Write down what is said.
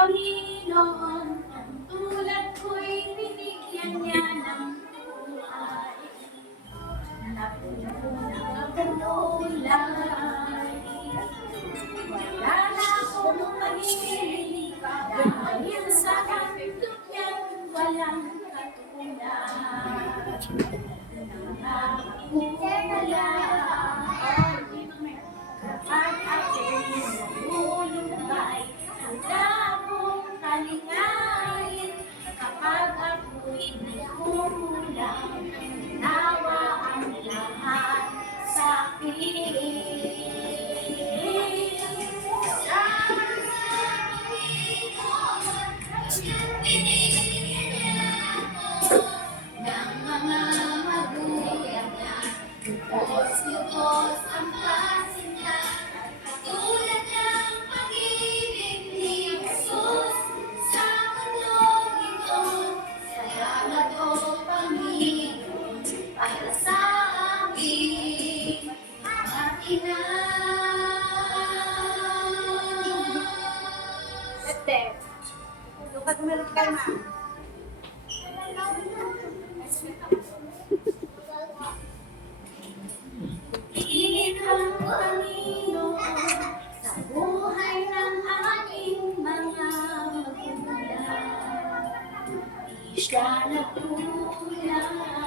Panginoon, ang tulad ko'y binigyan niya ng buhay. Napuno ng kulay. Wala na akong mahilig, dahil sa handog niyan walang katulad. Kapag ako'y nalulumbay, handa akong kalingain. Kapag ako'y nagkukulang, nawa ang lahat sa'kin. Ng mga magulang niya, lubos-lubos ang pasinta, tulad ng pag-ibig ni Jesus sa mundong ito. Salamat o Panginoon para sa amin at ina. Ate, lukat mo na ka na. Piliin ang Panginoon sa buhay ng ating mga magulang. Di siya nagkulang.